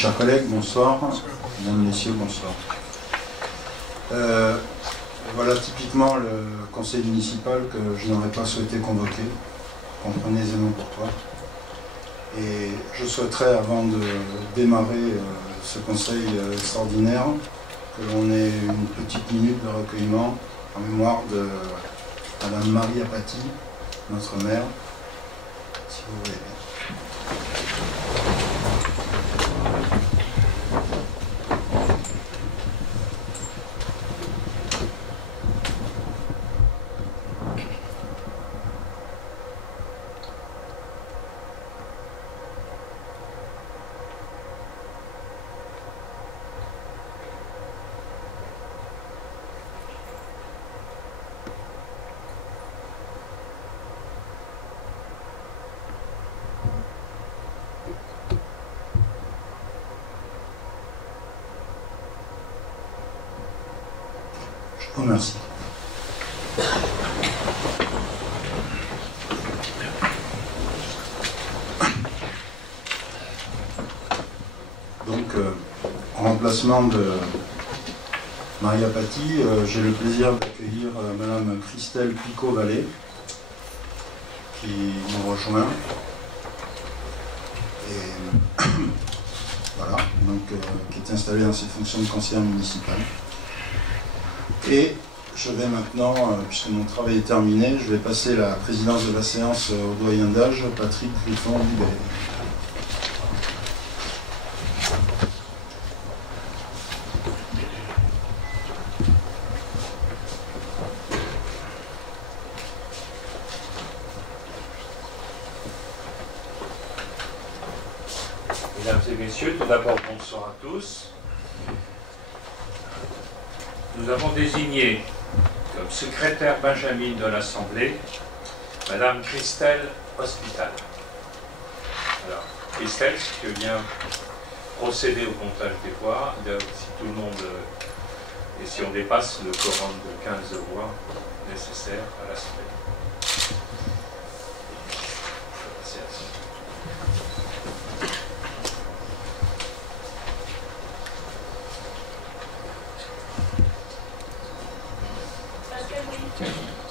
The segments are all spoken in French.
chers collègues, bonsoir. Mesdames, Messieurs, bonsoir. Voilà typiquement le conseil municipal que je n'aurais pas souhaité convoquer. Comprenez aisément pourquoi. Et je souhaiterais, avant de démarrer ce conseil extraordinaire, que l'on ait une petite minute de recueillement en mémoire de Madame Marie Apathy, notre mère, si vous voulez bien. Je vous remercie. Donc, en remplacement de Marie Apathy, j'ai le plaisir d'accueillir Madame Christelle Picot-Vallée, qui nous rejoint. Et voilà, donc, qui est installée dans ses fonctions de conseillère municipale. Et je vais maintenant, puisque mon travail est terminé, je vais passer la présidence de la séance au doyen d'âge, Patrick Griffon-Libéré. Mesdames et messieurs, tout d'abord bonsoir à tous. Nous avons désigné comme secrétaire benjamine de l'Assemblée Madame Christelle Hospital. Alors, Christelle, si tu veux bien procéder au comptage des voix, si tout le monde, et si on dépasse le quorum de 15 voix nécessaires à l'Assemblée.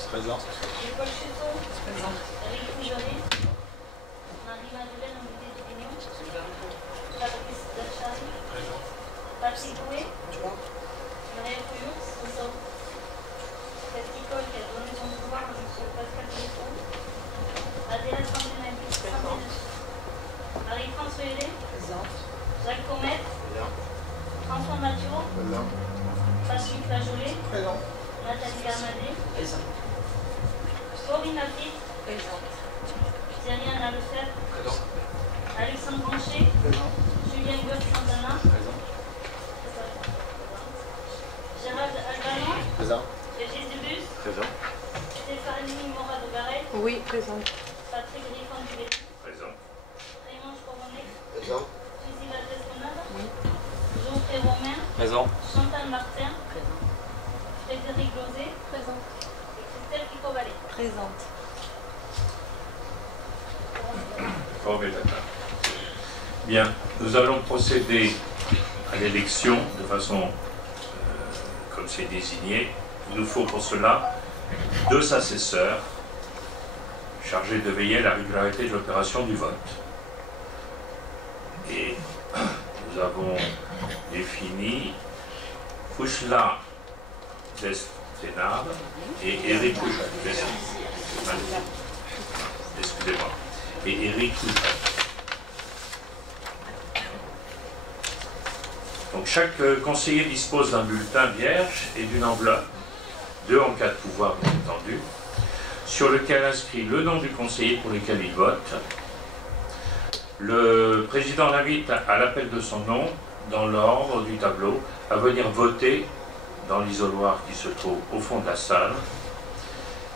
Présent. Paul Cheteau. Présent. Eric Poujonnet. Marie-Madeleine Amoudé-Pignon. Fabrice Dachary. Présent. Patrick Bouet. Marie Couillon. Présent. Cette école qui a donné son pouvoir à M. Pascal Breton. Adéla Sandénagui. Marie-France Hélé. Présent. Jacques Comet. Présent. François Mathieu. Présent. Patrick Lajolet. Présent. Nathalie Garmadé. Présent. Corinne Lafitte. Présente. Thierry Anna Lefebvre. Présent. Alexandre Blanchet. Présent. Julien Goff Santana. Présent. Gérald Albanon. Présent. Régis Dubus. Présent. Stéphanie Morat-Dogaret. Oui, présente. Patrick Griffon du Béton. Présent. Raymond Choronet. Présent. Suzy Valdesconade. Oui. Geoffrey Romain. Présent. Chantal Martin. Présente. Frédéric Lozé. Présente. Et Christelle Picot-Vallée. Présente. Formidable. Bien, nous allons procéder à l'élection de façon comme c'est désigné. Il nous faut pour cela 2 assesseurs chargés de veiller à la régularité de l'opération du vote. Et nous avons défini Fouchla Desténard et Éric Couchet. Excusez-moi. Et Éric Couchet. Donc chaque conseiller dispose d'un bulletin vierge et d'une enveloppe, 2 en cas de pouvoir bien entendu, sur lequel inscrit le nom du conseiller pour lequel il vote. Le président l'invite à l'appel de son nom, dans l'ordre du tableau, à venir voter dans l'isoloir qui se trouve au fond de la salle,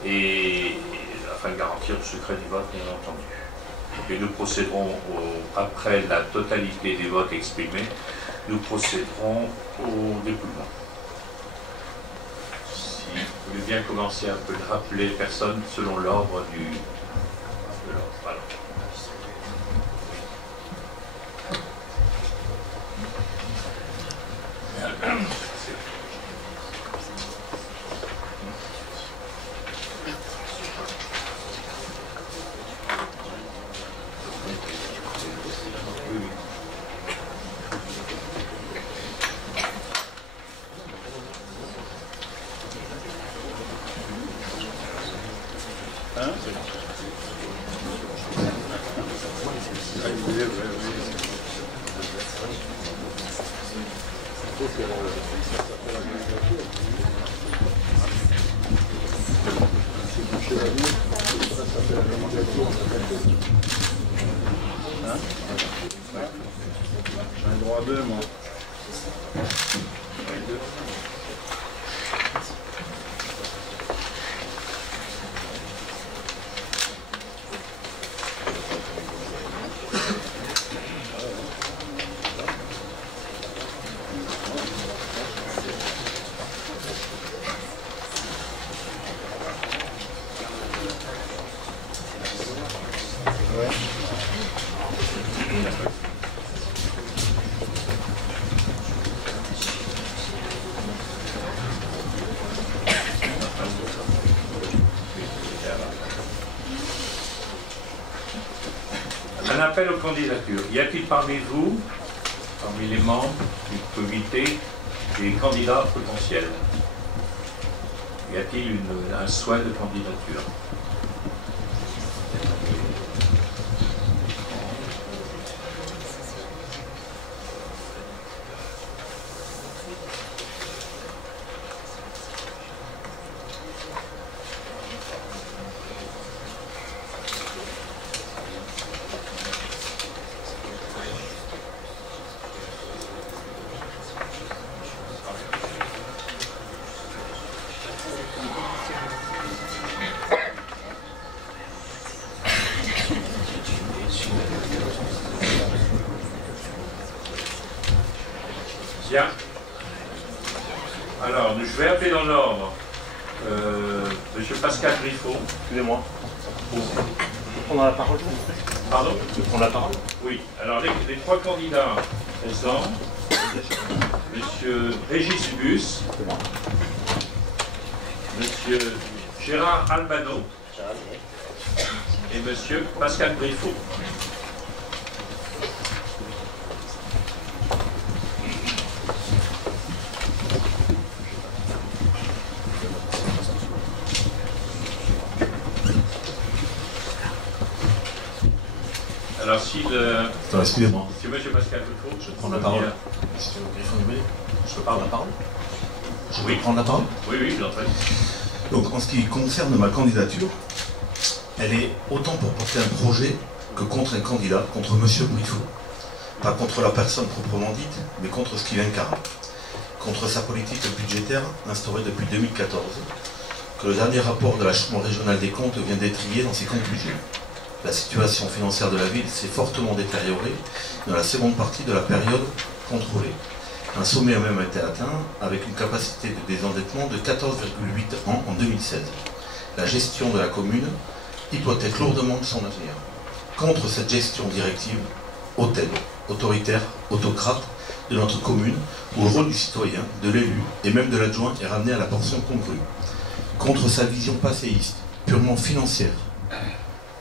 et afin de garantir le secret du vote, bien entendu. Et nous procéderons, après la totalité des votes exprimés, nous procéderons au dépouillement. Si vous voulez bien commencer un peu de rappeler les personnes selon l'ordre de l'ordre. Voilà. J'ai un droit à deux, moi. Un appel aux candidatures. Y a-t-il parmi vous, parmi les membres du comité, des candidats potentiels? Y a-t-il un souhait de candidature? Bien. Alors, je vais appeler dans l'ordre Monsieur Pascal Griffon. Excusez-moi. Vous prendre la parole? Pardon? Je prends la parole? Oui. Alors, les trois candidats présents, Monsieur Régis Bus, Monsieur Gérard Albano et Monsieur Pascal Griffon. Alors, excusez-moi. Si Monsieur Pascal Griffon, Je prends la parole. Monsieur Griffon, je peux prendre la parole? Je peux prendre la parole? Oui, oui, je l'en prie. Donc, en ce qui concerne ma candidature, elle est autant pour porter un projet que contre un candidat, contre Monsieur Griffon. Pas contre la personne proprement dite, mais contre ce qu'il incarne. Contre sa politique budgétaire instaurée depuis 2014, que le dernier rapport de la Chambre régionale des comptes vient d'étrier dans ses conclusions. La situation financière de la ville s'est fortement détériorée dans la seconde partie de la période contrôlée. Un sommet a même été atteint avec une capacité de désendettement de 14,8 ans en 2016. La gestion de la commune hypothèque lourdement son avenir. Contre cette gestion directive hautaine, autoritaire, autocrate de notre commune, où le rôle du citoyen, de l'élu et même de l'adjoint est ramené à la portion congrue. Contre sa vision passéiste, purement financière,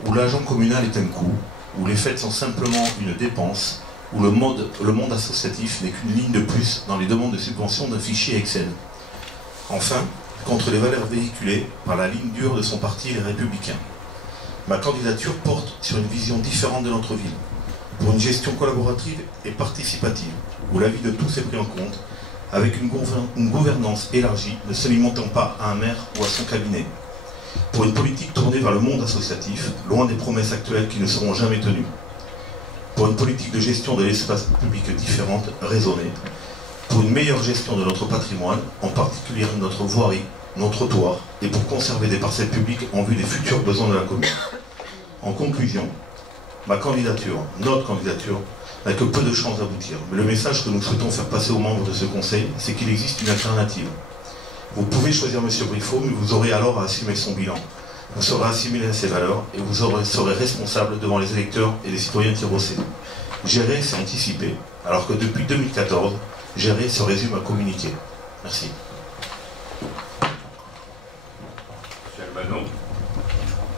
où l'agent communal est un coût, où les fêtes sont simplement une dépense, où le monde associatif n'est qu'une ligne de plus dans les demandes de subvention d'un fichier Excel. Enfin, contre les valeurs véhiculées par la ligne dure de son parti Les Républicains. Ma candidature porte sur une vision différente de notre ville, pour une gestion collaborative et participative, où l'avis de tous est pris en compte, avec une gouvernance élargie, ne se limitant pas à un maire ou à son cabinet. Pour une politique tournée vers le monde associatif, loin des promesses actuelles qui ne seront jamais tenues. Pour une politique de gestion de l'espace public différente, raisonnée. Pour une meilleure gestion de notre patrimoine, en particulier de notre voirie, nos trottoirs, et pour conserver des parcelles publiques en vue des futurs besoins de la commune. En conclusion, ma candidature, notre candidature, n'a que peu de chances d'aboutir. Mais le message que nous souhaitons faire passer aux membres de ce conseil, c'est qu'il existe une alternative. Vous pouvez choisir M. Griffon, mais vous aurez alors à assumer son bilan. Vous serez assimilé à ses valeurs et vous serez responsable devant les électeurs et les citoyens tyrossais. Gérer, c'est anticiper, alors que depuis 2014, gérer se résume à communiquer. Merci. M. Albano.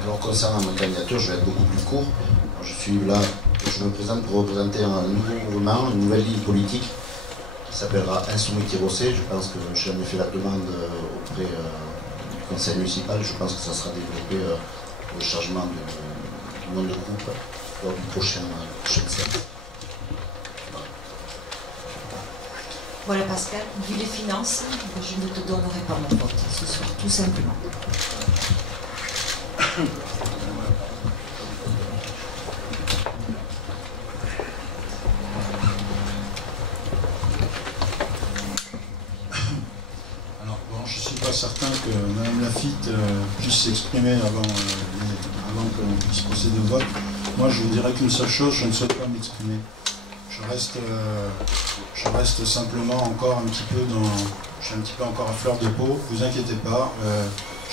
Alors concernant ma candidature, je vais être beaucoup plus court. Je suis là, je me présente pour représenter un nouveau mouvement, une nouvelle ligne politique qui s'appellera Insoumis Tyrossais. Je pense que j'en ai fait la demande auprès du conseil municipal. Je pense que ça sera développé au changement du nom de groupe lors du prochaine séance. Voilà Pascal, vu les finances, je ne te donnerai pas mon vote ce soir, tout simplement. Alors bon, je ne suis pas certain que Mme Lafitte puisse s'exprimer avant que l'on puisse procéder au vote. Moi je vous dirais qu'une seule chose, je ne souhaite pas m'exprimer. Je reste simplement encore un petit peu je suis un petit peu encore à fleur de peau, vous inquiétez pas,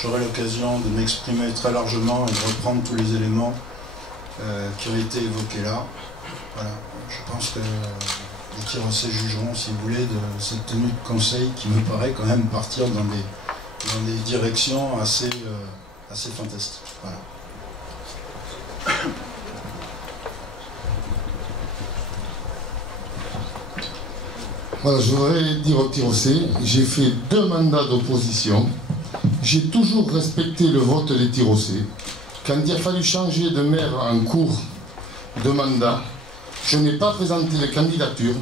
j'aurai l'occasion de m'exprimer très largement et de reprendre tous les éléments qui ont été évoqués là. Voilà, je pense que les tirocés jugeront, si vous voulez, de cette tenue de conseil qui me paraît quand même partir dans des directions assez fantastiques. Voilà. Voilà, je voudrais dire au tirocé, j'ai fait 2 mandats d'opposition, j'ai toujours respecté le vote des tirocés. Quand il a fallu changer de maire en cours de mandat, je n'ai pas présenté de candidature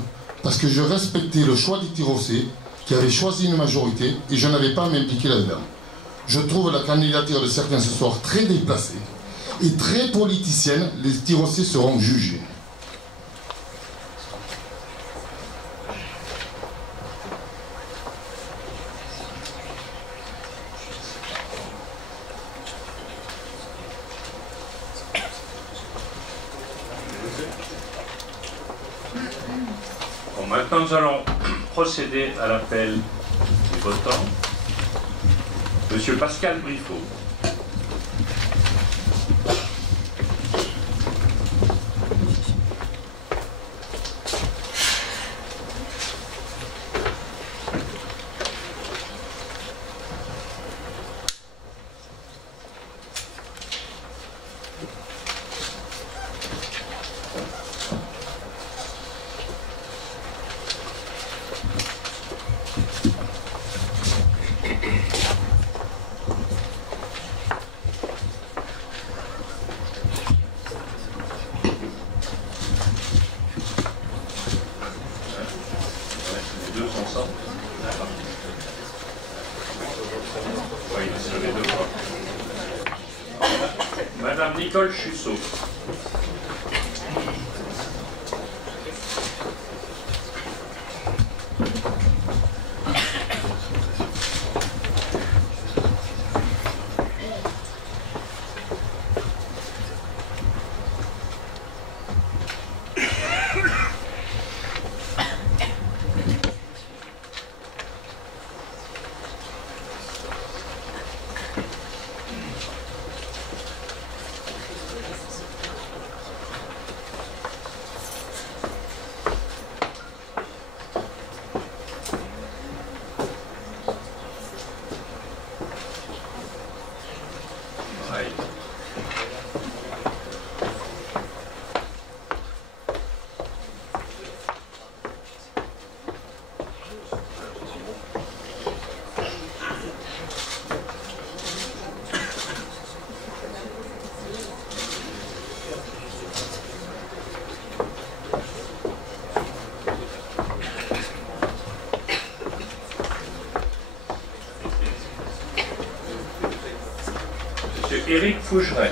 parce que je respectais le choix des tirocés qui avaient choisi une majorité et je n'avais pas à m'impliquer là-dedans. Je trouve la candidature de certains ce soir très déplacée et très politicienne, les tirocés seront jugés. Bon, maintenant nous allons procéder à l'appel des votants. Monsieur Pascal Briffaut. Madame Nicole Chussot. Éric Fougeret.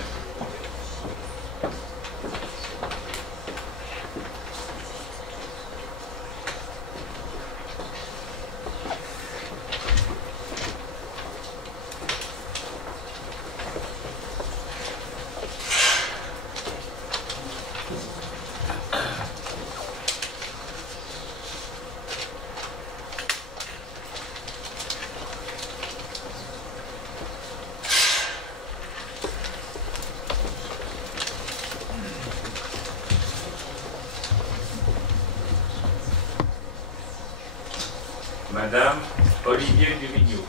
Madame Olivier Duvigneau.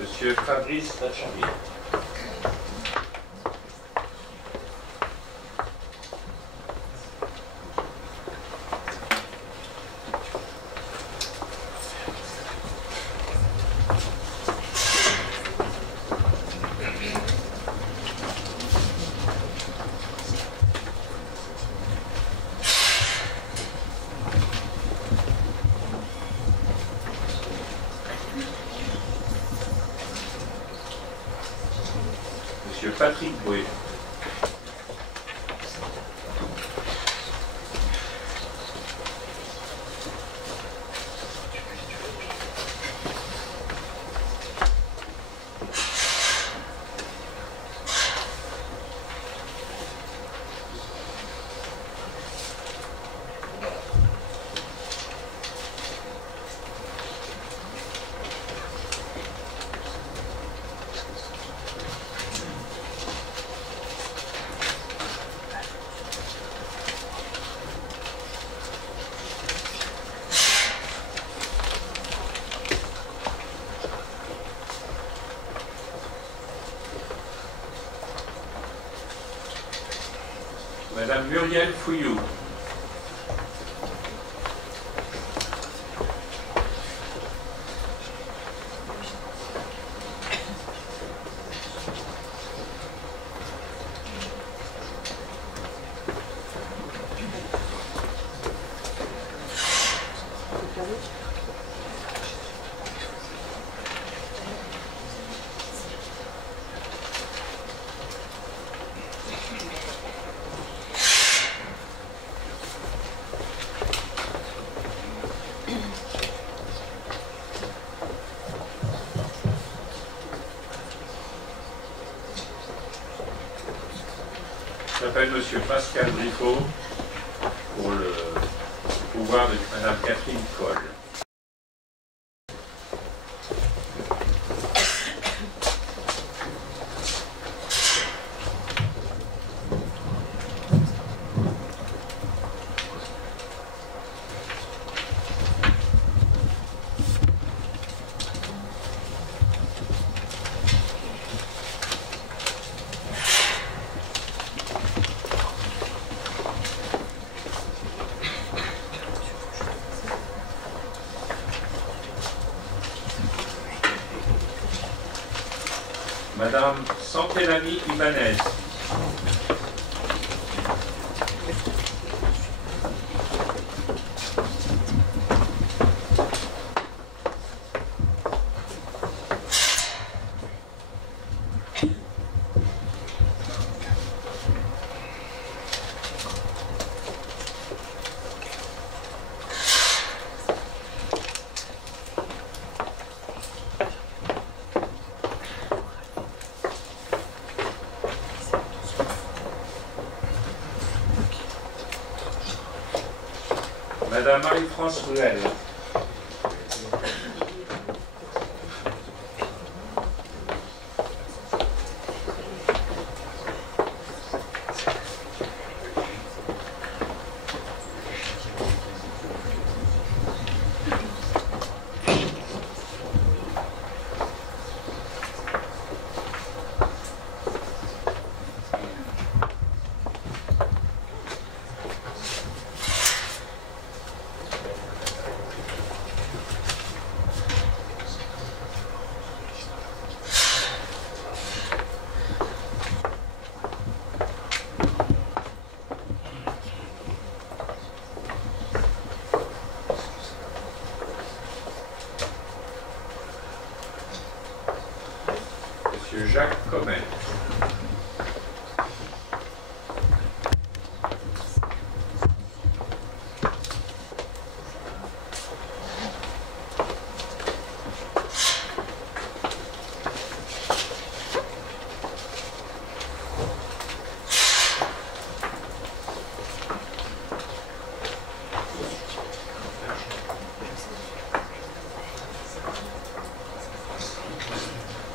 Monsieur Fabrice Tachari. Monsieur Patrick Boué. Madame Muriel Fouillou. J'appelle Monsieur Pascal Briffaut pour le pouvoir de Madame Catherine Coll. Madame Santelani Ibanez. Madame Marie-France Ruel. Monsieur Jacques Commet.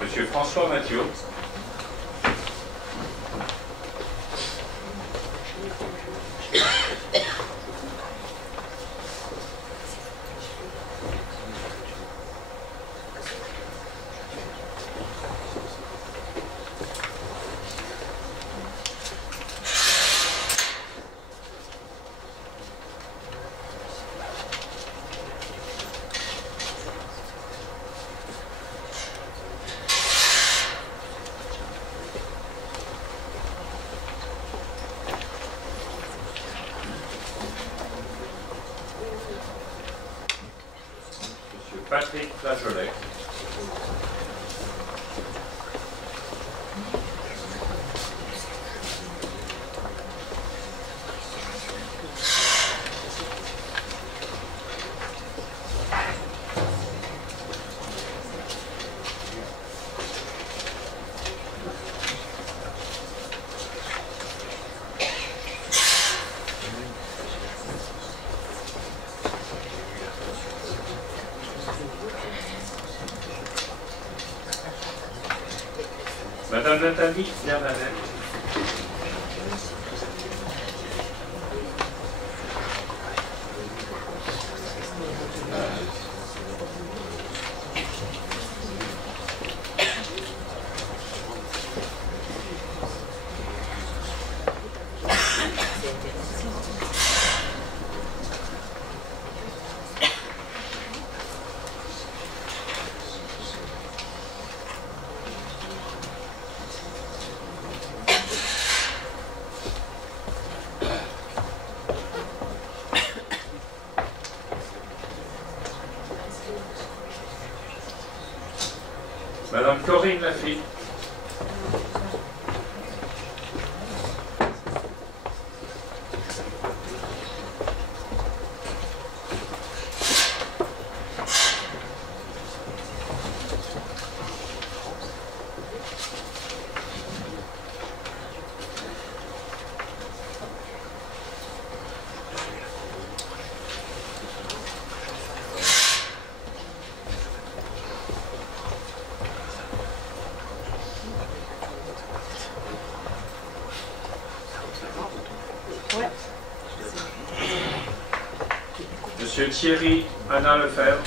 Monsieur François Mathieu. Patrick Flageolet. Madame Nathalie Bernadette. Madame Corinne Lafitte. Monsieur Thierry Anna Lefebvre.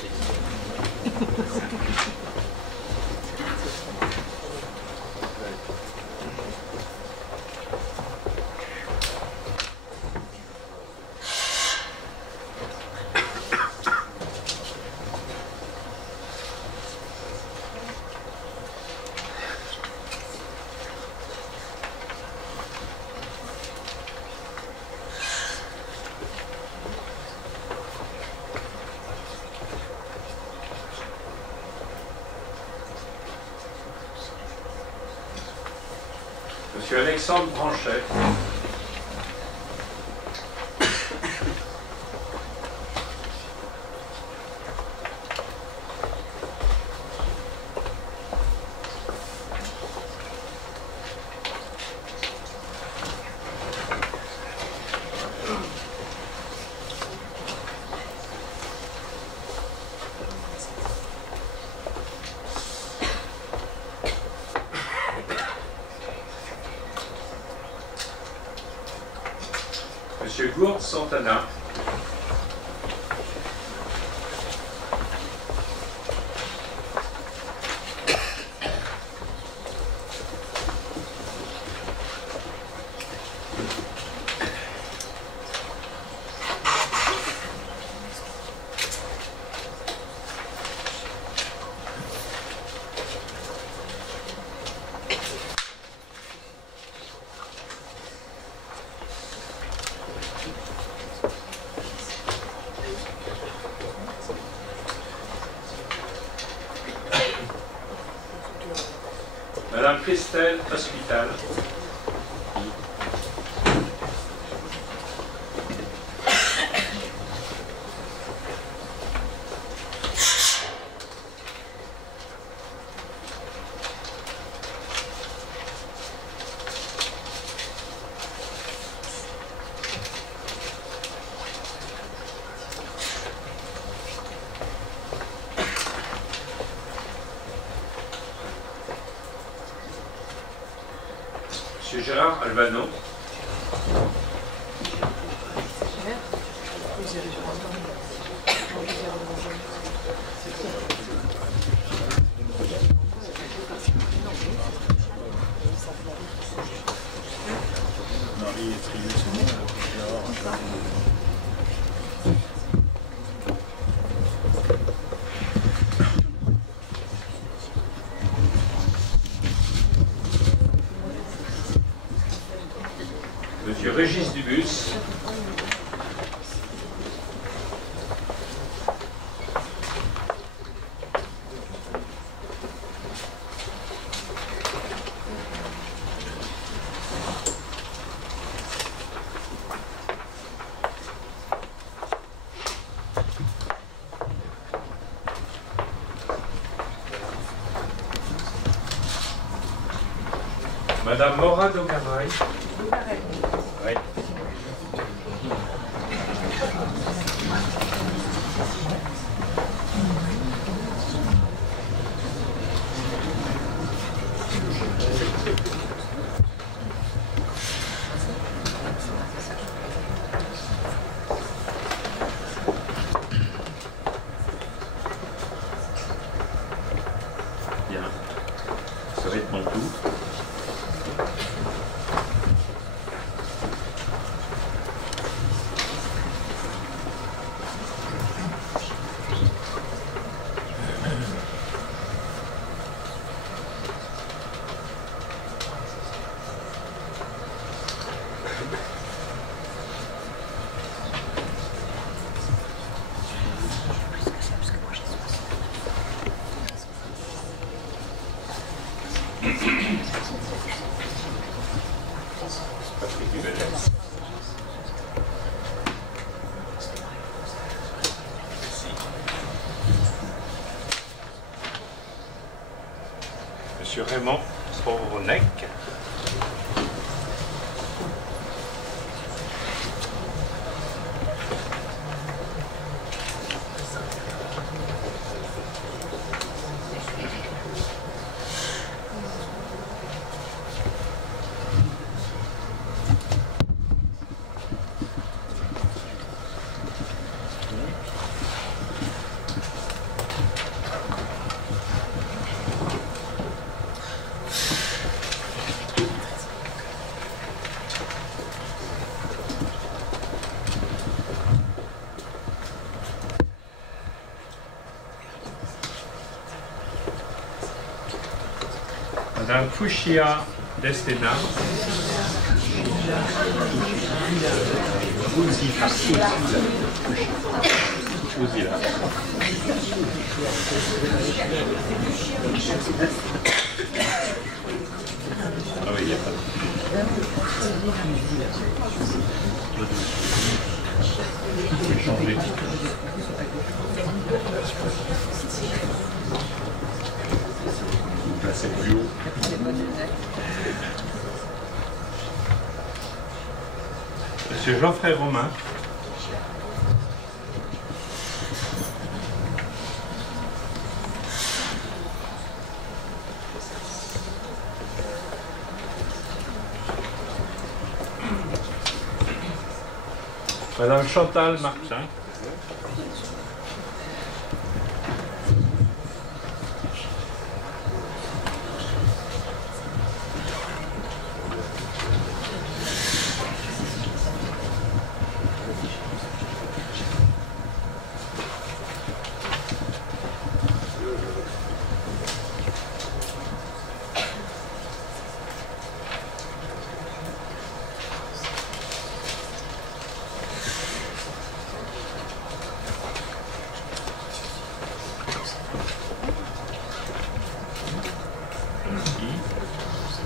Monsieur Alexandre Branchet. Monsieur Gourde Santana. Madame Christelle Hospital. Monsieur Gérard Albano. Monsieur Régis Dubus. Madame Morado Garay. Oui. Bien. Ça va être mon tour. Monsieur Raymond Provenec. Madame Fouchia Destena. Ah oui, il n'y a pas de... Vous pouvez changer. Là, c'est plus haut. Monsieur Geoffrey Romain. Madame Chantal Martin.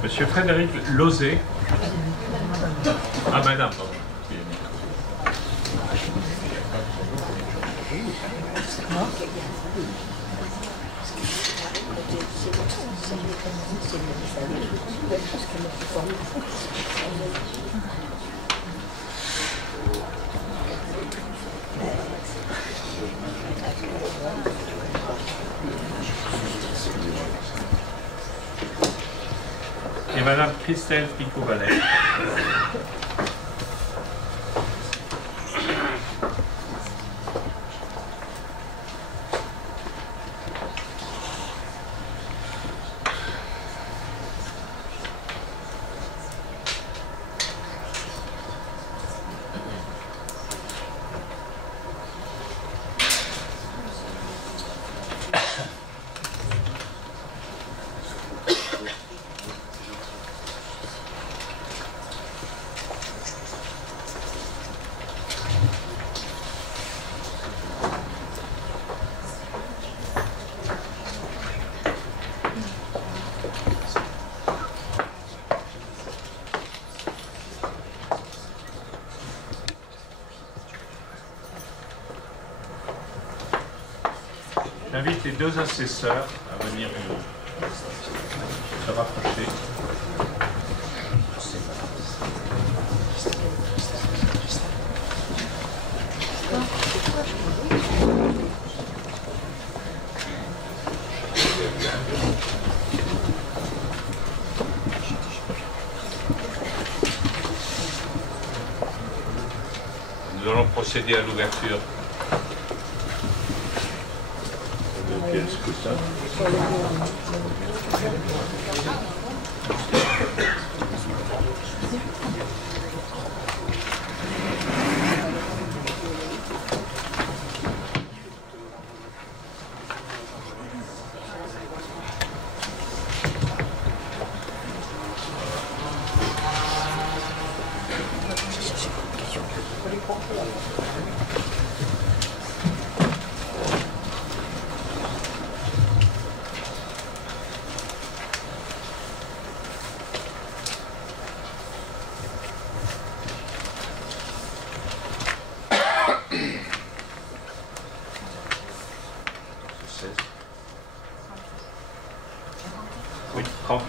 Monsieur Frédéric Lozé. Ah, madame, pardon. Et Madame Christelle Picot-Valet. J'invite les deux assesseurs à venir se rapprocher. procéder à l'ouverture de quel scrutin? Oui, 30.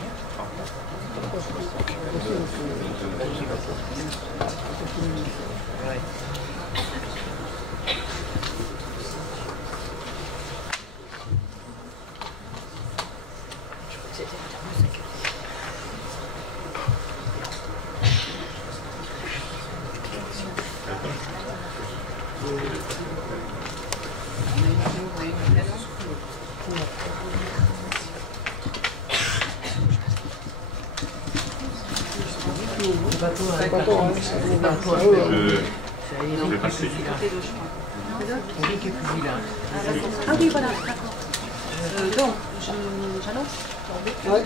Je vais passer. Ah oui, voilà, d'accord. Donc, j'annonce. Ouais.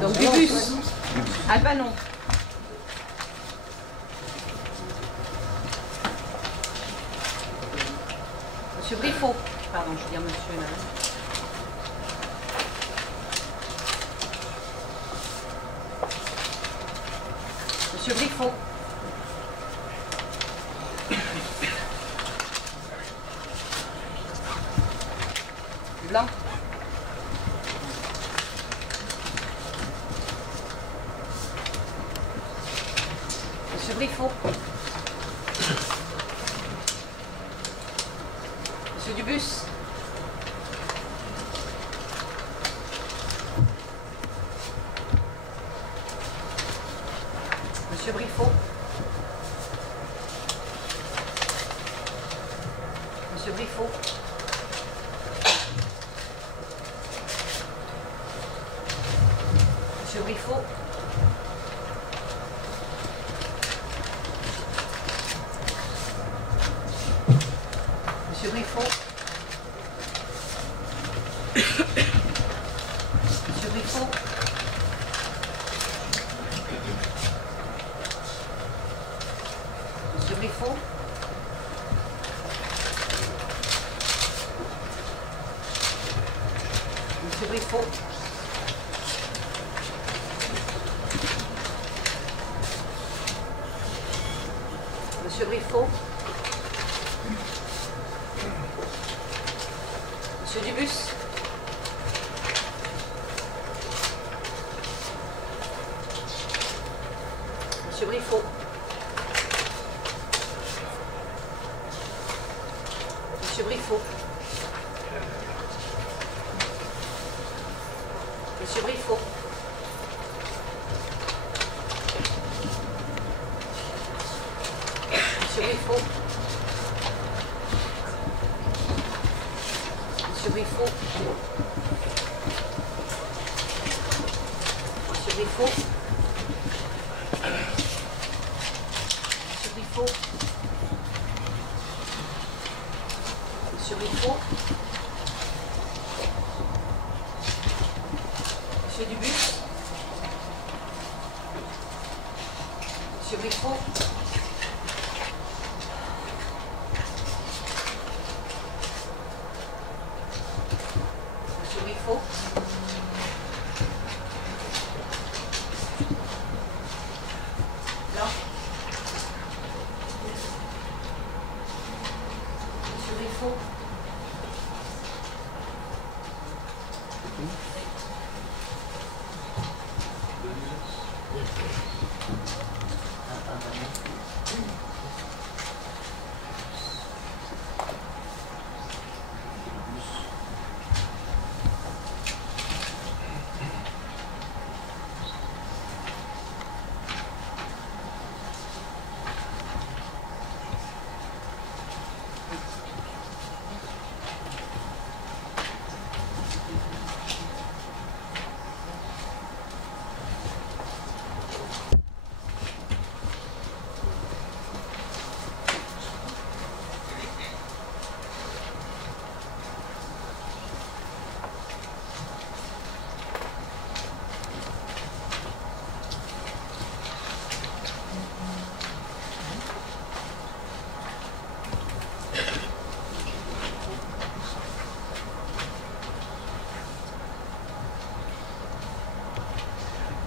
Donc, du bus. Albanon. Monsieur Briffaut. Pardon, je veux dire monsieur là. Monsieur Briffaut. Blanc. Monsieur Briffaut. Monsieur Dubus. Monsieur Briffaut. Monsieur Briffaut. Monsieur Briffaut. Monsieur Briffaut. Monsieur Briffaut. Monsieur Briffaut. Monsieur Briffaut. Monsieur Briffaut. Monsieur Dubus. Monsieur Briffaut. Monsieur Briffaut. Monsieur Briffaut. Monsieur Briffaut. Monsieur Briffaut. Monsieur Briffaut. Monsieur Briffaut. Monsieur Briffaut. Monsieur Dubus. Monsieur Briffaut. Monsieur Briffaut. Blanc. Monsieur Briffaut.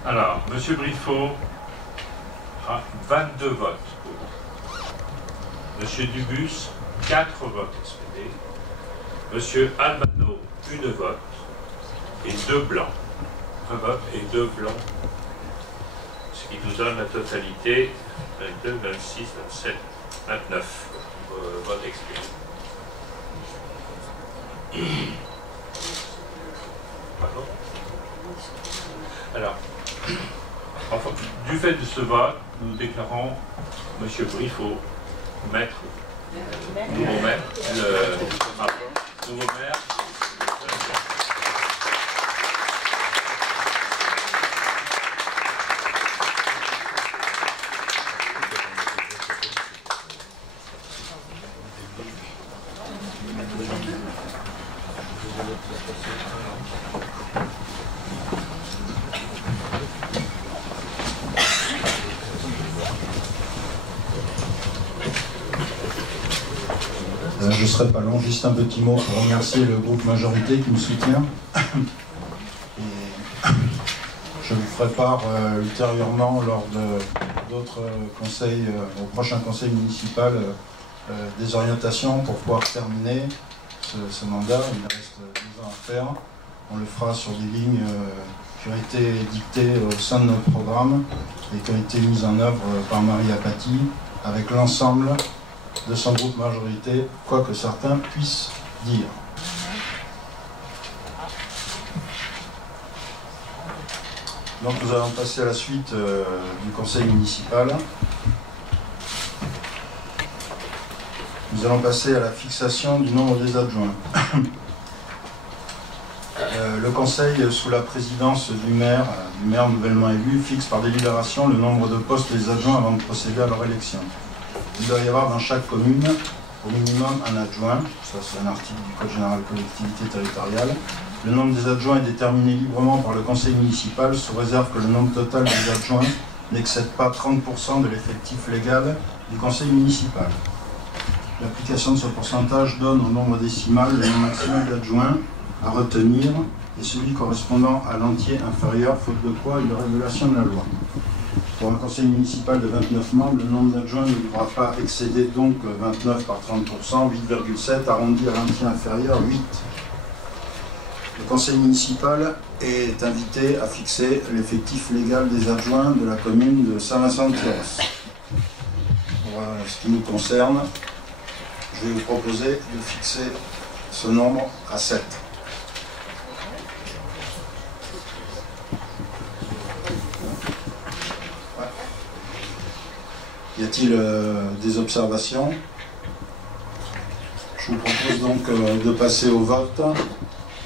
Alors, M. Briffaut a 22 votes pour. M. Dubus, 4 votes expédés. M. Albano, 1 vote et 2 blancs. 1 vote et 2 blancs. Ce qui nous donne la totalité 22, 26, 27, 29 votes expédiés. Pardon. Alors, enfin, du fait de ce vote, nous déclarons M. Briffaut maître, nouveau maire, nouveau maire. Je ne serai pas long, juste un petit mot pour remercier le groupe Majorité qui me soutient. Et je vous ferai part ultérieurement lors d'autres conseils, au prochain conseil municipal, des orientations pour pouvoir terminer ce mandat. Il reste 2 ans à faire. On le fera sur des lignes qui ont été dictées au sein de notre programme et qui ont été mises en œuvre par Marie Apathy avec l'ensemble de son groupe Majorité, quoi que certains puissent dire. Donc nous allons passer à la suite du conseil municipal. Nous allons passer à la fixation du nombre des adjoints. Le conseil, sous la présidence du maire nouvellement élu, fixe par délibération le nombre de postes des adjoints avant de procéder à leur élection. Il doit y avoir dans chaque commune au minimum un adjoint, ça c'est un article du Code général collectivité territoriale. Le nombre des adjoints est déterminé librement par le conseil municipal sous réserve que le nombre total des adjoints n'excède pas 30% de l'effectif légal du conseil municipal. L'application de ce pourcentage donne au nombre décimal le nombre maximal d'adjoints à retenir et celui correspondant à l'entier inférieur, faute de quoi une régulation de la loi. Pour un conseil municipal de 29 membres, le nombre d'adjoints ne devra pas excéder donc 29 par 30%, 8,7 arrondi à l'entier inférieur, 8. Le conseil municipal est invité à fixer l'effectif légal des adjoints de la commune de Saint-Vincent-de-Tyrosse. Pour ce qui nous concerne, je vais vous proposer de fixer ce nombre à 7. Y a-t-il des observations? Je vous propose donc de passer au vote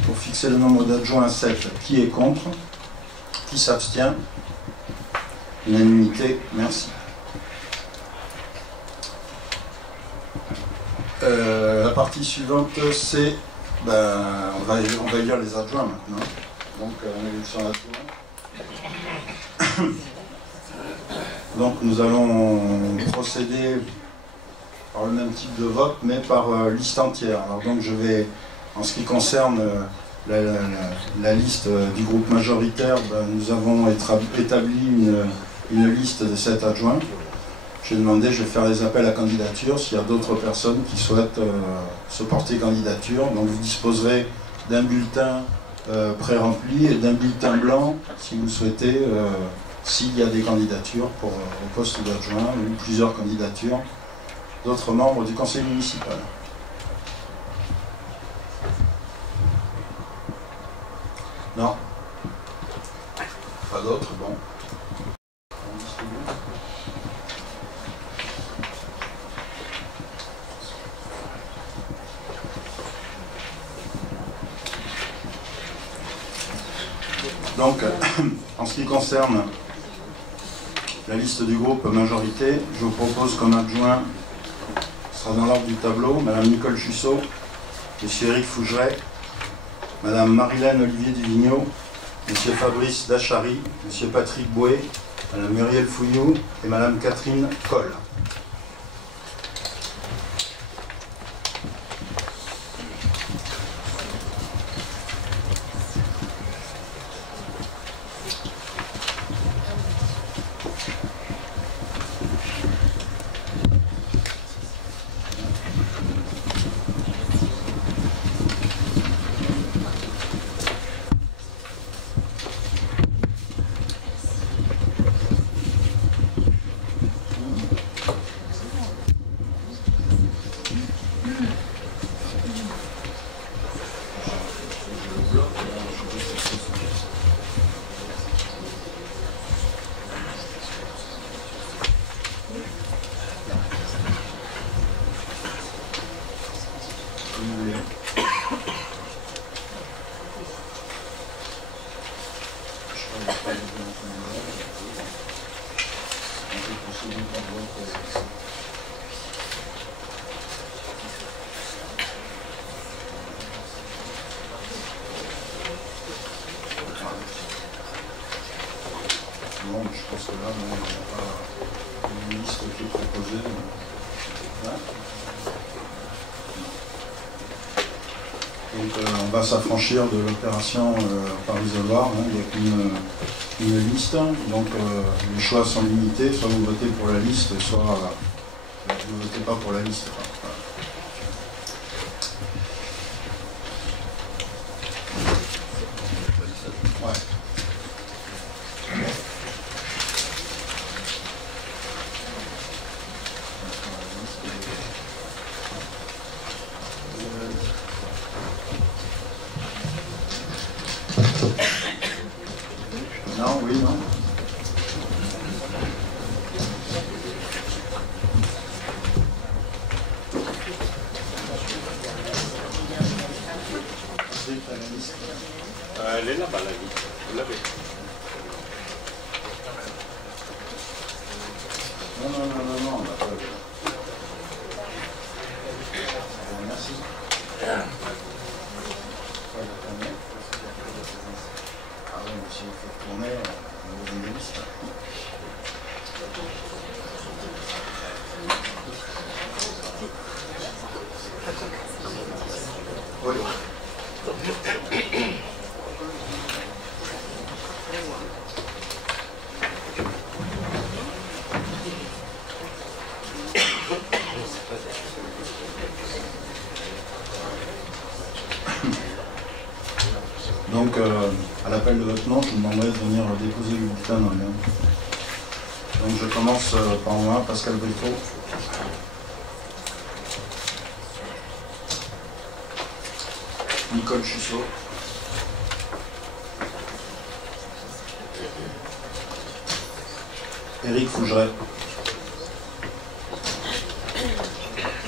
pour fixer le nombre d'adjoints à 7. Qui est contre? Qui s'abstient? Unanimité, merci. La partie suivante, c'est... on va lire les adjoints maintenant. Donc, l'élection d'adjoints. Donc nous allons procéder par le même type de vote, mais par liste entière. Alors donc je vais, en ce qui concerne la liste du groupe majoritaire, nous avons établi une liste de 7 adjoints. J'ai demandé, je vais faire les appels à candidature s'il y a d'autres personnes qui souhaitent se porter candidature. Donc vous disposerez d'un bulletin pré-rempli et d'un bulletin blanc si vous souhaitez. S'il y a des candidatures pour au poste d'adjoint ou plusieurs candidatures d'autres membres du conseil municipal. Non. Pas d'autres, bon. On distribue. Donc, en ce qui concerne la liste du groupe majorité, je vous propose comme adjoint, ce sera dans l'ordre du tableau, Madame Nicole Chussot, M. Éric Fougeret, Madame Marilène Olivier Duvigneau, M. Fabrice Dachary, M. Patrick Bouet, Madame Muriel Fouillou et Madame Catherine Coll. voulez. Non, je pense que là, non, il n'y a pas une liste qui est proposée. Hein? Donc on va s'affranchir de l'opération par isoloir, hein. Il n'y a qu'une liste, donc les choix sont limités, soit vous votez pour la liste, soit vous ne votez pas pour la liste. Ouais. Non, oui, non. Elle est là-bas, la liste. Vous l'avez. Non, on n'a pas vu. Merci. Ah oui, mais si il faut tourner, on a une liste. Oui. Donc, à l'appel de votre nom, je vous demanderai de venir déposer le bulletin dans l'urne. Donc, je commence par moi, Pascal Briffaut. Nicole Chussot. Éric Fougeret.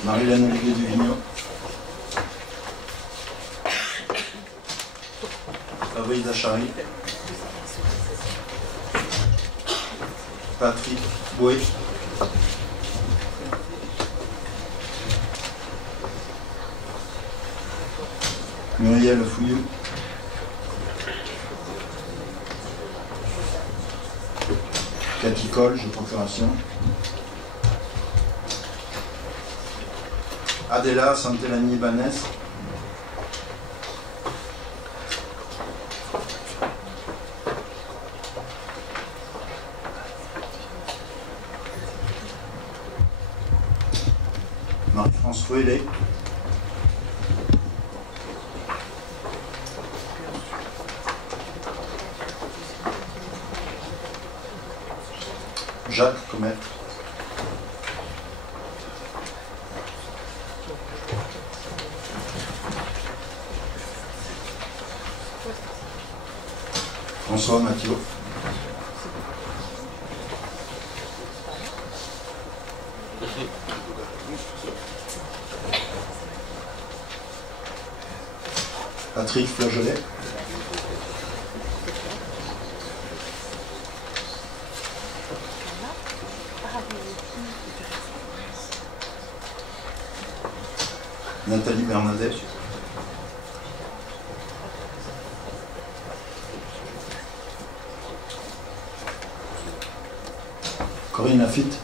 Marie-Hélène Olivier Duvigneau. Fabrice Dachary. Patrick Boué. Muriel Fouillou. Cathy Cole, de procuration. Adela Santellani Banès. Marie-France Fouélé. Jacques Comète. François Mathieu. Patrick Flageolet. Nathalie Bernadette. Corinne Lafitte.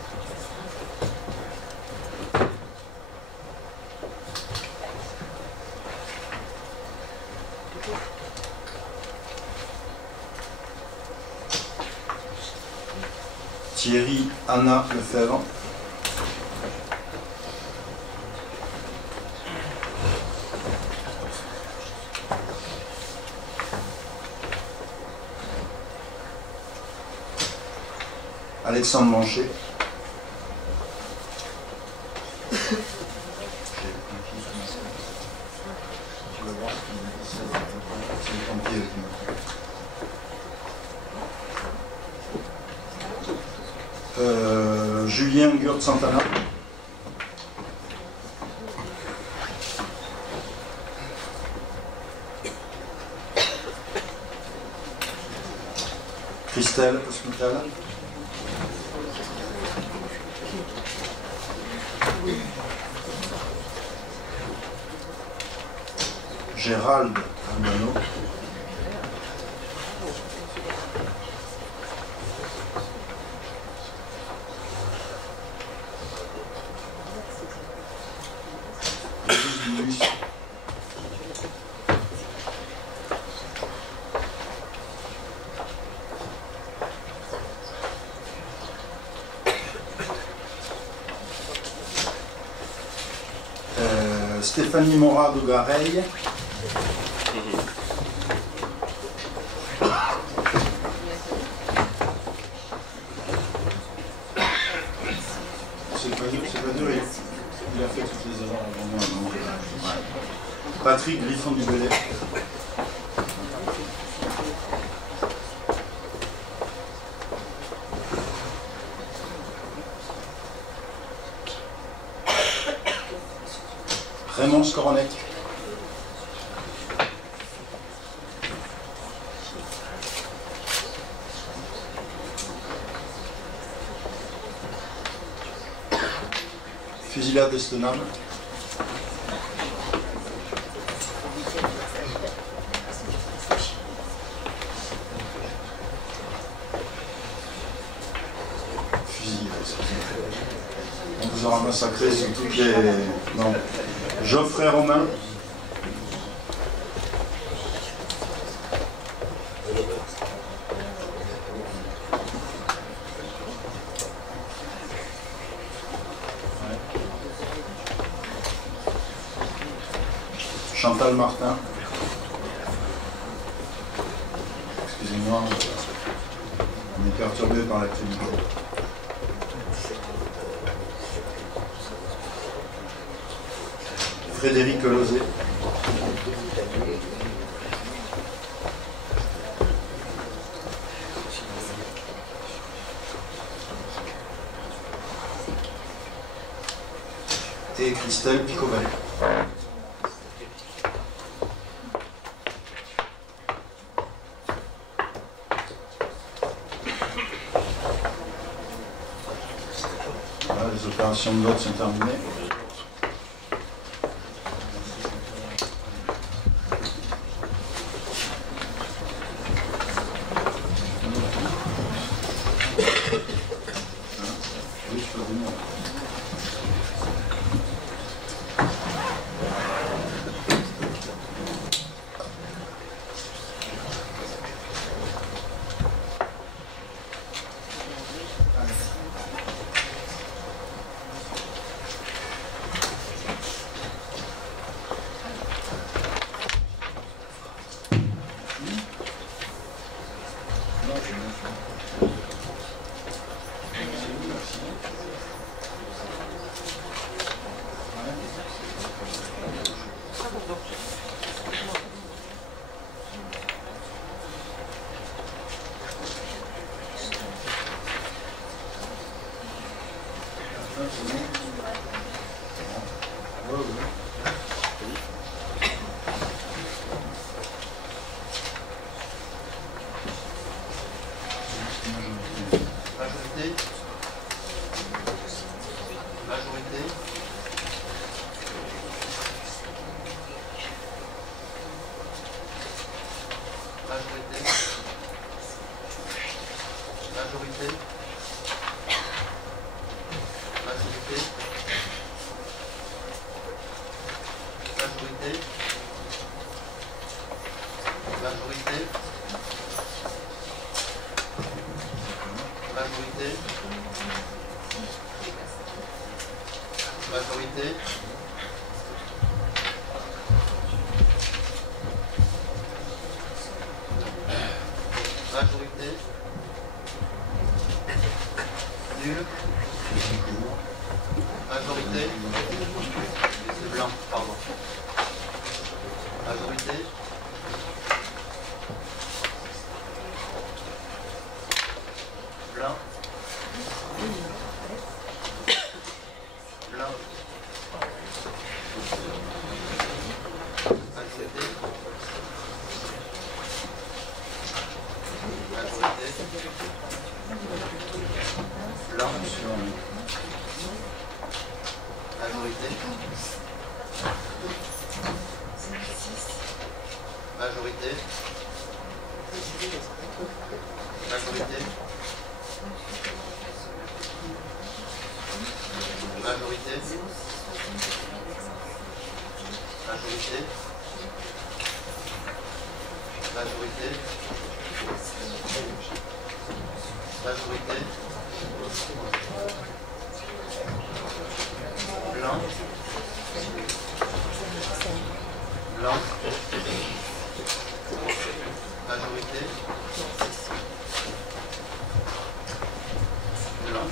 Thierry Anna Lefebvre. Alexandre Manchet. Julien Gurt Santana. Christelle Hospital. Gérald Albano. Stéphanie Morat-Dougareil. C'est pas dur, il a fait toutes les erreurs avant moi. Donc, ouais. Patrick Griffon du Belay. Raymond Skoronec. Fusillade d'Estenam. Fusillade, on vous aura massacré sur toutes les... Non. Geoffrey Romain. Chantal Martin. Excusez-moi, on est perturbé par l'activité. Frédéric Lozé. Et Christelle Picoval. Voilà, les opérations de vote sont terminées. Majorité. Blanc sur majorité. Majorité. Majorité. Majorité. Majorité. Majorité. Majorité. Blanc. Blanc. Majorité. Blanc.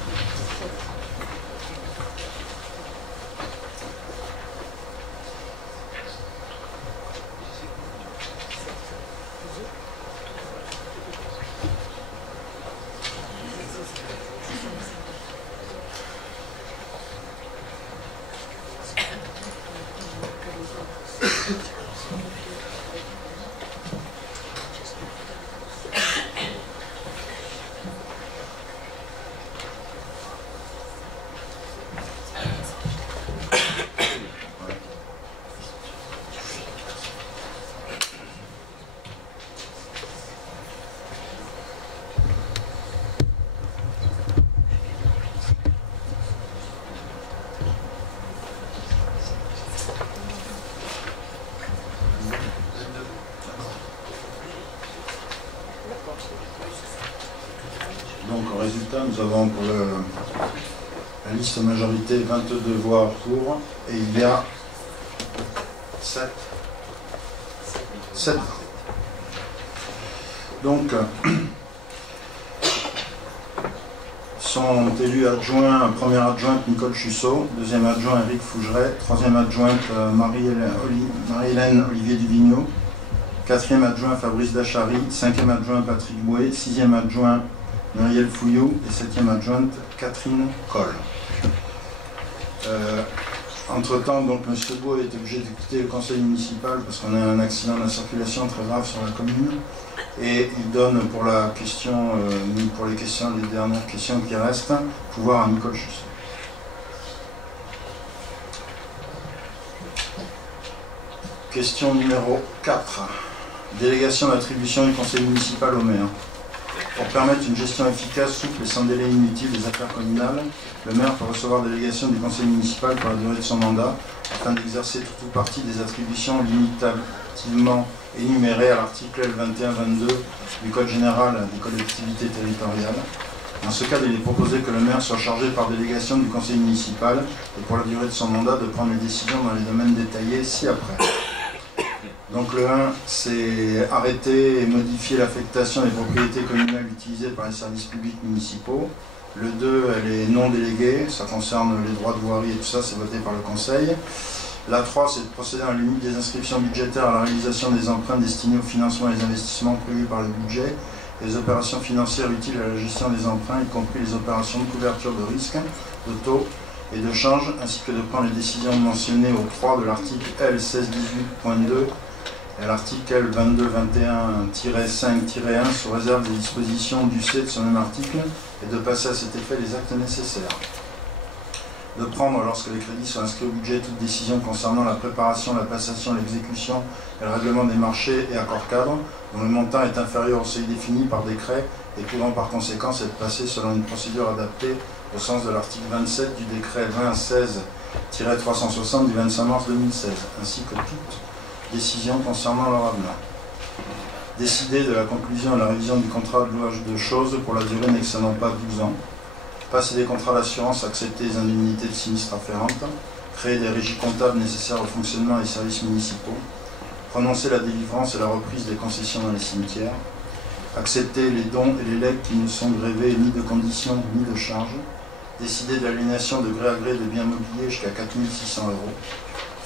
Donc au résultat, nous avons pour la liste majorité 22 voix pour et il y a 7. Donc sont élus adjoints, première adjointe Nicole Chussot, deuxième adjoint Eric Fougeret, troisième adjointe Marie-Hélène Olivier Duvigneau, quatrième adjoint Fabrice Dachary, cinquième adjoint Patrick Bouet, sixième adjoint Muriel Fouillou et septième adjointe Catherine Coll. Entre-temps, donc, M. Bouet est obligé de quitter le conseil municipal parce qu'on a un accident de la circulation très grave sur la commune. Et il donne pour la question, pour les dernières questions qui restent, pouvoir à Nicole Chussot. Question numéro 4. Délégation d'attribution du conseil municipal au maire. Pour permettre une gestion efficace, souple et sans délai inutile des affaires communales, le maire peut recevoir délégation du conseil municipal pour la durée de son mandat afin d'exercer tout ou partie des attributions limitativement énumérées à l'article L21-22 du Code général des collectivités territoriales. Dans ce cadre, il est proposé que le maire soit chargé par délégation du conseil municipal et pour la durée de son mandat de prendre les décisions dans les domaines détaillés ci-après. Donc le 1, c'est arrêter et modifier l'affectation des propriétés communales utilisées par les services publics municipaux. Le 2, elle est non déléguée, ça concerne les droits de voirie et tout ça, c'est voté par le conseil. La 3, c'est de procéder à la limite des inscriptions budgétaires à la réalisation des emprunts destinés au financement des investissements prévus par le budget et les opérations financières utiles à la gestion des emprunts, y compris les opérations de couverture de risque, de taux et de change, ainsi que de prendre les décisions mentionnées au 3 de l'article L1618.2 et à l'article L2221-5-1 sous réserve des dispositions du C de ce même article et de passer à cet effet les actes nécessaires. De prendre, lorsque les crédits sont inscrits au budget, toute décision concernant la préparation, la passation, l'exécution et le règlement des marchés et accords cadres, dont le montant est inférieur au seuil défini par décret et pouvant par conséquent être passé selon une procédure adaptée au sens de l'article 27 du décret 2016-360 du 25 mars 2016, ainsi que toute décision concernant leur avenant. Décider de la conclusion et la révision du contrat de louage de choses pour la durée n'excédant pas 12 ans. Passer des contrats d'assurance, accepter les indemnités de sinistres afférentes, créer des régies comptables nécessaires au fonctionnement des services municipaux, prononcer la délivrance et la reprise des concessions dans les cimetières, accepter les dons et les legs qui ne sont grévés ni de conditions ni de charges, décider de l'aliénation de gré à gré de biens mobiliers jusqu'à 4 600 €,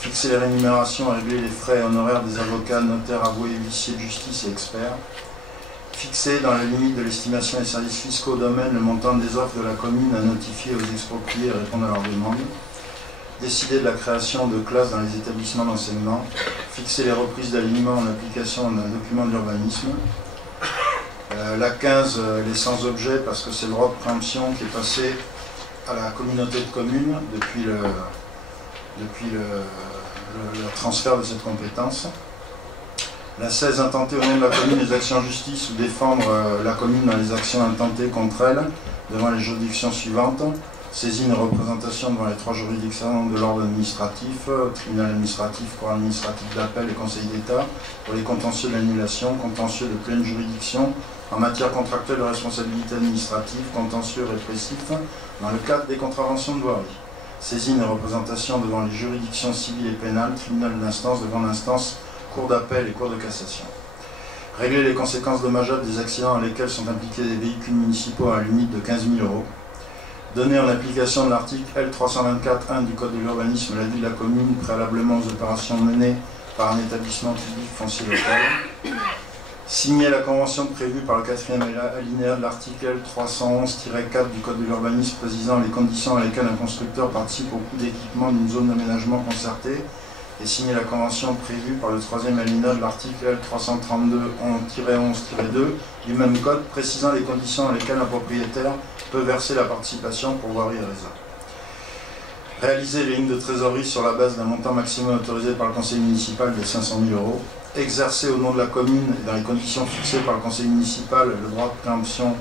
fixer les rémunérations et régler les frais et honoraires des avocats, notaires, avoués, huissiers de justice et experts, fixer dans la limite de l'estimation des services fiscaux au domaine le montant des offres de la commune à notifier aux expropriés et répondre à leurs demandes, décider de la création de classes dans les établissements d'enseignement, fixer les reprises d'alignement en application d'un document d'urbanisme, La 15, elle est sans objet parce que c'est le droit de préemption qui est passé à la communauté de communes depuis le transfert de cette compétence. La 16, intenter au nom de la commune les actions en justice ou défendre la commune dans les actions intentées contre elle devant les juridictions suivantes. Saisine et représentation devant les 3 juridictions de l'ordre administratif, tribunal administratif, cour administratif d'appel et conseil d'État pour les contentieux d'annulation, contentieux de pleine juridiction en matière contractuelle de responsabilité administrative, contentieux répressif dans le cadre des contraventions de voirie. Saisine et représentation devant les juridictions civiles et pénales, tribunal d'instance, devant l'instance, cour d'appel et cour de cassation. Régler les conséquences dommageables des accidents dans lesquels sont impliqués des véhicules municipaux à la limite de 15 000 €. Donner en application de l'article L324.1 du Code de l'urbanisme l'avis de la commune préalablement aux opérations menées par un établissement public foncier local. Signer la convention prévue par le 4e alinéa de l'article L311-4 du Code de l'urbanisme précisant les conditions à lesquelles un constructeur participe au coût d'équipement d'une zone d'aménagement concertée et signer la convention prévue par le 3e alinéa de l'article L332-11-2 du même code précisant les conditions dans lesquelles un propriétaire peut verser la participation pour voirie et réseau. Réaliser les lignes de trésorerie sur la base d'un montant maximum autorisé par le conseil municipal de 500 000 €. Exercer au nom de la commune et dans les conditions fixées par le conseil municipal le droit de préemption.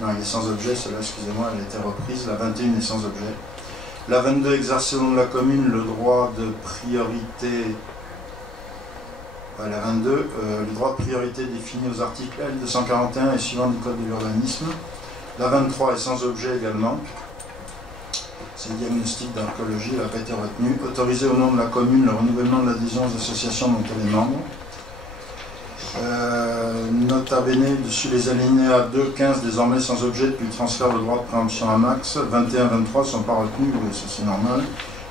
Non, il est sans objet, celle-là, excusez-moi, elle a été reprise. La 21 est sans objet. La 22, exercer au nom de la commune le droit de priorité. La 22, le droit de priorité défini aux articles L241 et suivants du Code de l'urbanisme. La 23 est sans objet également. C'est le diagnostic d'archéologie, elle n'a pas été retenue. Autoriser au nom de la commune le renouvellement de l'adhésion aux associations dont elle est membre. Nota bene, dessus les alinéas 2, 15, désormais sans objet depuis le transfert de droit de préemption à max. 21, 23 ne sont pas retenus, ça c'est normal.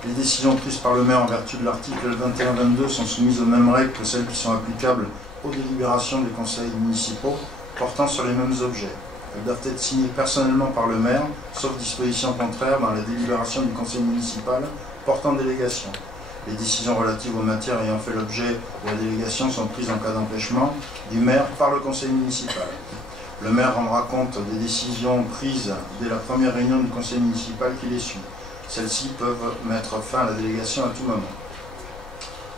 Les décisions prises par le maire en vertu de l'article 21, 22 sont soumises aux mêmes règles que celles qui sont applicables aux délibérations des conseils municipaux portant sur les mêmes objets. Elles doivent être signées personnellement par le maire, sauf disposition contraire dans la délibération du conseil municipal portant délégation. Les décisions relatives aux matières ayant fait l'objet de la délégation sont prises en cas d'empêchement du maire par le conseil municipal. Le maire rendra compte des décisions prises dès la première réunion du conseil municipal qui les suit. Celles-ci peuvent mettre fin à la délégation à tout moment.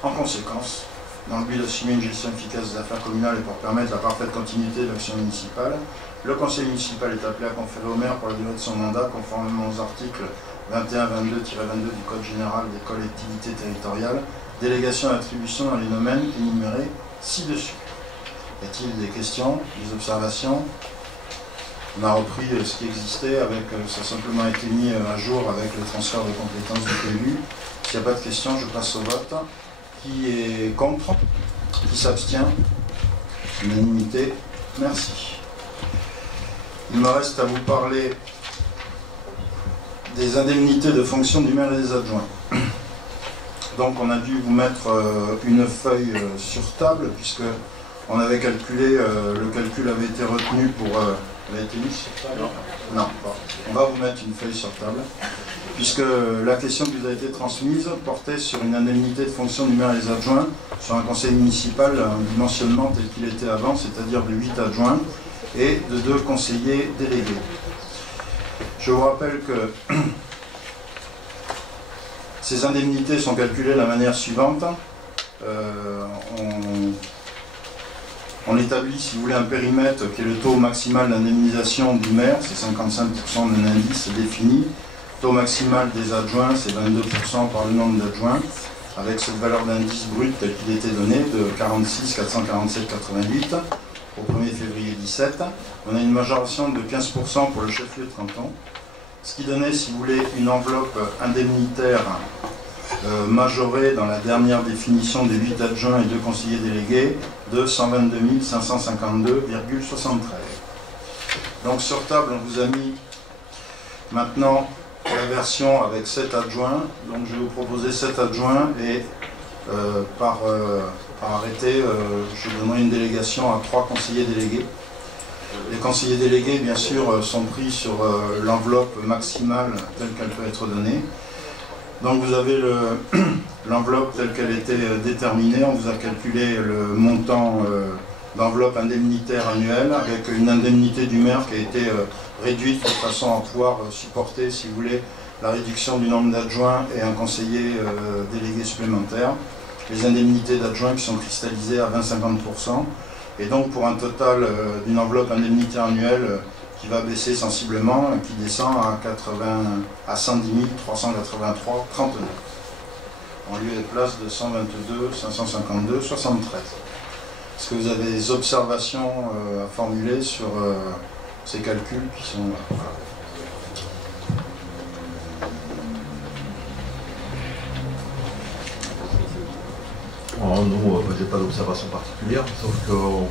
En conséquence, dans le but d'assumer une gestion efficace des affaires communales et pour permettre la parfaite continuité de l'action municipale, le conseil municipal est appelé à conférer au maire pour la durée de son mandat, conformément aux articles 21-22-22 du Code général des collectivités territoriales, délégation et attribution dans les domaines énumérés ci-dessus. Y a-t-il des questions, des observations? On a repris ce qui existait, ça a simplement été mis à jour avec le transfert de compétences du PLU. S'il n'y a pas de questions, je passe au vote. Qui est contre? Qui s'abstient? Unanimité. Merci. Il me reste à vous parler des indemnités de fonction du maire et des adjoints. Donc on a dû vous mettre une feuille sur table, puisque on avait calculé, le calcul avait été retenu pour... elle a été mise sur table? Non, pas. On va vous mettre une feuille sur table, puisque la question qui vous a été transmise portait sur une indemnité de fonction du maire et des adjoints sur un conseil municipal, un dimensionnement tel qu'il était avant, c'est-à-dire de 8 adjoints et de 2 conseillers délégués. Je vous rappelle que ces indemnités sont calculées de la manière suivante. On établit, si vous voulez, un périmètre qui est le taux maximal d'indemnisation du maire, c'est 55% d'un indice défini. Taux maximal des adjoints, c'est 22% par le nombre d'adjoints, avec cette valeur d'indice brut tel qu'il était donné de 46 447,88 au 1er février 2017. On a une majoration de 15% pour le chef-lieu de canton, ce qui donnait, si vous voulez, une enveloppe indemnitaire majorée dans la dernière définition des 8 adjoints et 2 conseillers délégués de 122 552,73. Donc sur table, on vous a mis maintenant la version avec 7 adjoints. Donc je vais vous proposer 7 adjoints et par arrêté, je donnerai une délégation à 3 conseillers délégués. Les conseillers délégués, bien sûr, sont pris sur l'enveloppe maximale telle qu'elle peut être donnée. Donc vous avez l'enveloppe telle qu'elle était déterminée. On vous a calculé le montant d'enveloppe indemnitaire annuelle, avec une indemnité du maire qui a été réduite de façon à pouvoir supporter, si vous voulez, la réduction du nombre d'adjoints et un conseiller délégué supplémentaire. Les indemnités d'adjoints qui sont cristallisées à 20-50%, et donc pour un total d'une enveloppe indemnitaire annuelle qui va baisser sensiblement, qui descend à 110 383,39, en lieu et place de 122 552 73. Est-ce que vous avez des observations à formuler sur ces calculs qui sont... voilà. Oh, nous, j'ai pas d'observation particulière, sauf que bon,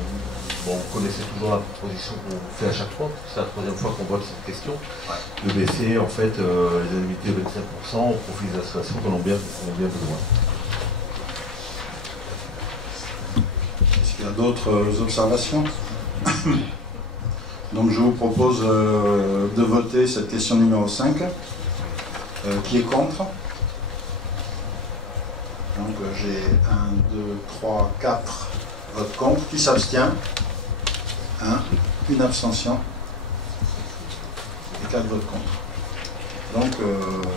vous connaissez toujours la proposition qu'on fait à chaque fois, c'est la troisième fois qu'on vote cette question, de baisser en fait les indemnités de 25% au profit des associations qu'on a bien besoin. Est-ce qu'il y a d'autres observations? Donc je vous propose de voter cette question numéro 5. Qui est contre? Donc j'ai 1, 2, 3, 4 votes contre. Qui s'abstient? 1, une abstention et 4 votes contre. Donc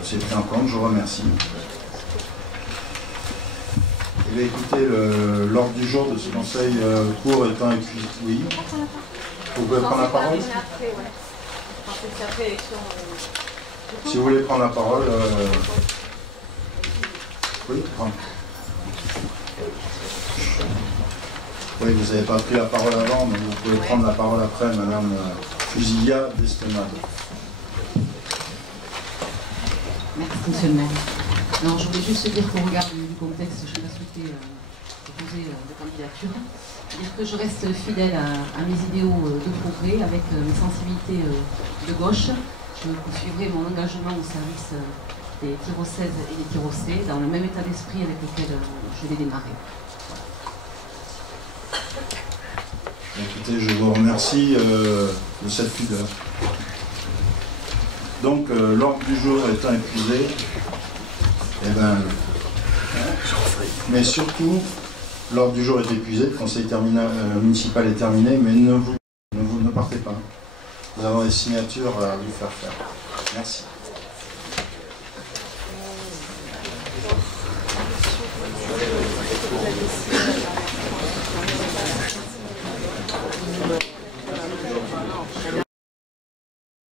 c'est pris en compte, je vous remercie. Et bien, écoutez, l'ordre du jour de ce conseil court étant épuisé. Oui. Vous pouvez prendre la parole? Si vous voulez prendre la parole, oui, prendre. Oui, vous n'avez pas pris la parole avant, mais vous pouvez prendre la parole après, Madame Fusilla d'Estemade. Merci, Monsieur le maire. Alors, je voulais juste dire qu'au regard du contexte, je n'ai pas souhaité proposer de candidature. Dire que je reste fidèle à mes idéaux de progrès avec mes sensibilités de gauche. Je poursuivrai mon engagement au service des Tirocaises et des Tirocais dans le même état d'esprit avec lequel je l'ai démarré. Écoutez, je vous remercie de cette pudeur. Donc, l'ordre du jour étant épuisé, eh ben, mais surtout, l'ordre du jour est épuisé, le conseil municipal est terminé, mais ne partez pas. Nous avons des signatures à vous faire faire. Merci. Merci.